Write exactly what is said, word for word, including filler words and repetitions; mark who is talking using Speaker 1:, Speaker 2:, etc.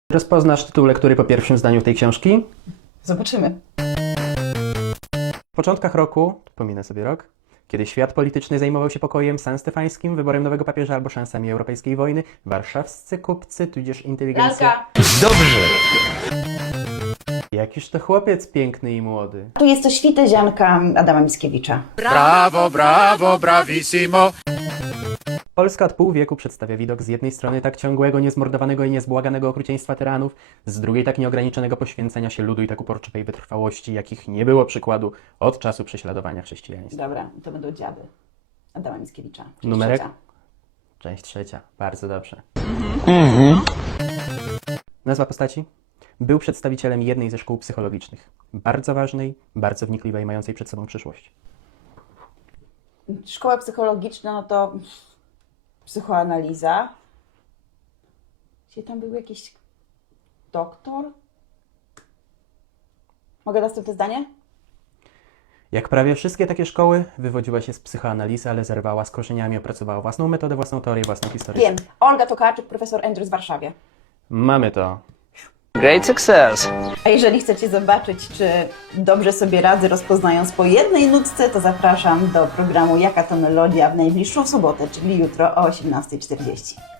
Speaker 1: Rozpoznasz tytuł lektury po pierwszym zdaniu tej książki?
Speaker 2: Zobaczymy.
Speaker 1: W początkach roku, pominę sobie rok, kiedy świat polityczny zajmował się pokojem sanstefańskim, wyborem nowego papieża albo szansami europejskiej wojny, warszawscy kupcy, tudzież inteligencja...
Speaker 2: Lalka!
Speaker 3: Dobrze!
Speaker 1: Jakiż to chłopiec piękny i młody.
Speaker 2: Tu jest to świtezianka Adama Mickiewicza.
Speaker 3: Brawo, brawo, bravissimo!
Speaker 1: Polska od pół wieku przedstawia widok z jednej strony tak ciągłego, niezmordowanego i niezbłaganego okrucieństwa tyranów, z drugiej tak nieograniczonego poświęcenia się ludu i tak uporczywej wytrwałości, jakich nie było przykładu od czasu prześladowania chrześcijaństwa.
Speaker 2: Dobra, to będą dziady Adama Mickiewicza. Część
Speaker 1: Numerek?
Speaker 2: trzecia.
Speaker 1: Część trzecia. Bardzo dobrze.
Speaker 3: Mhm.
Speaker 1: Nazwa postaci? Był przedstawicielem jednej ze szkół psychologicznych. Bardzo ważnej, bardzo wnikliwej, mającej przed sobą przyszłość.
Speaker 2: Szkoła psychologiczna, no to psychoanaliza. Gdzie tam był jakiś doktor? Mogę następne zdanie?
Speaker 1: Jak prawie wszystkie takie szkoły, wywodziła się z psychoanalizy, ale zerwała z korzeniami, opracowała własną metodę, własną teorię, własną historię.
Speaker 2: Wiem. Olga Tokarczuk, profesor Andrews w Warszawie.
Speaker 1: Mamy to.
Speaker 3: Great success!
Speaker 2: A jeżeli chcecie zobaczyć, czy dobrze sobie radzę rozpoznając po jednej nutce, to zapraszam do programu Jaka to Melodia w najbliższą sobotę, czyli jutro o osiemnastej czterdzieści.